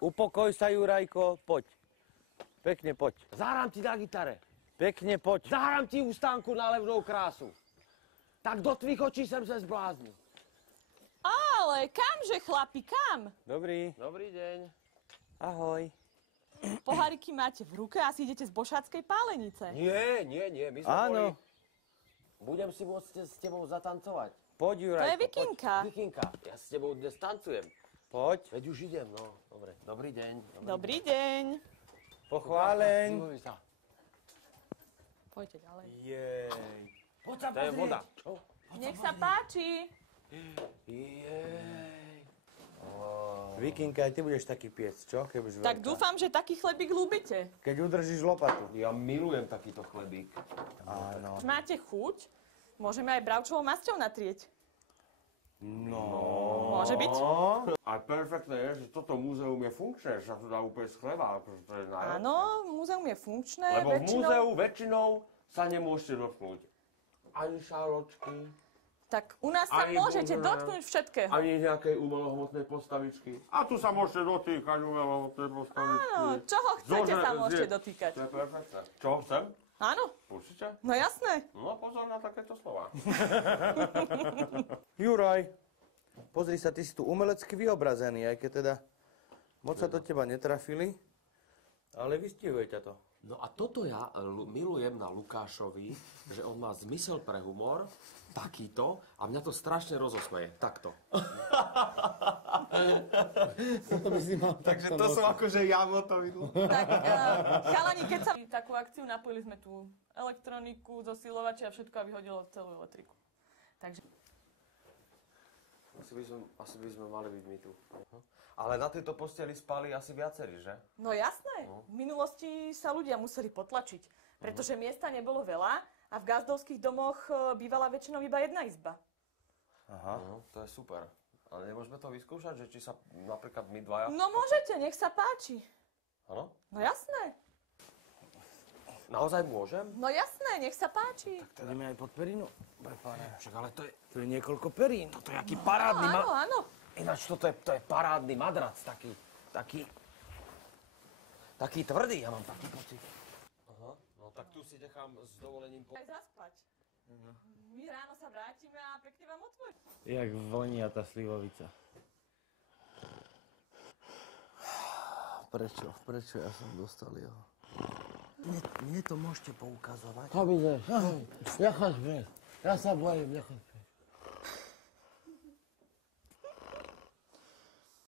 Upokoj sa, Jurajko, poď. Pekne poď. Zahrám ti na gitare. Pekne poď. Zahrám ti u stánku na levnou krásu. Tak do tvých očí jsem se zbláznil. Ale kamže, chlapi, kam? Dobrý. Dobrý deň. Ahoj. Poháriky máte v ruke a si idete z bošáckej pálenice. Nie, my sme Áno. boli... Budem si môcť s tebou zatancovať. Poď, To Jurajko, je Vikinka. Vikinka, ja s tebou dnes tancujem. Poď. Veď už idem, no. Dobre, dobrý deň. Dobrý deň. Pochváleň. Miluj sa. Poďte ďalej. Jej. Poď sa To je pozrieť. voda. Čo? Nech sa páči. Jej. Vikinka, aj ty budeš taký piec, čo? Kebyže Tak veľká. dúfam, že taký chlebík ľúbite. Keď udržíš lopatu. Ja milujem takýto chlebík. Áno. Máte chuť? Môžeme aj bravčovou masťou natrieť. No. Môže byť? A perfektné je, že toto múzeum je funkčné, že sa to dá úplne z chleba, akože to je najlepšie. Áno, múzeum je funkčné. Lebo v múzeu väčšinou sa nemôžete dotknúť ani šáločky, Tak u nás sa Ani môžete bunera. dotknúť všetkého. ani nejakej umelohmotnej postavičky. A tu sa môžete dotýkať umelohmotnej postavičky. Áno, čoho chcete sa môžete dotýkať. To je perfektné. Čo chcem? Áno, Určite? no jasné. No pozor na takéto slova. Juraj, pozri sa, ty si tu umelecky vyobrazený, aj keď teda moc sa do teba netrafili, ale vystihuje ťa to. No a toto ja milujem na Lukášovi, že on má zmysel pre humor, takýto, a mňa to strašne rozosmeje. Takto. Takže to som akože ja motovidlo. Tak, chalani, keď sa takú akciu, napojili sme tú elektroniku, zosilovače a všetko a vyhodilo celú elektriku. Takže... Asi by sme mali byť my tu. Ale na tejto posteli spali asi viacerí, že? No jasné, v minulosti sa ľudia museli potlačiť, pretože miesta nebolo veľa a v gazdovských domoch bývala väčšinou iba jedna izba. Aha. No, to je super. Ale nemôžeme to vyskúšať, že či sa napríklad my dvaja... No môžete, nech sa páči. Áno? No jasné, Naozaj môžem? no jasné, nech sa páči. Ideme aj pod perinu? Prepáne. Však ale to je... Tu je niekoľko perín. To je aký parádny... Áno, áno. Ináč to je parádny madrac, taký tvrdý, ja mám taký pocit. Aha, no tak tu si nechám s dovolením... Aj zaspať. My ráno sa vrátime a pekne vám otvorím. Jak vonia tá slivovica. Prečo ja som dostal jeho? Mne to môžete poukazovať. Kam ideš? Nechaj zbieť. Ja sa bojím, nechaj.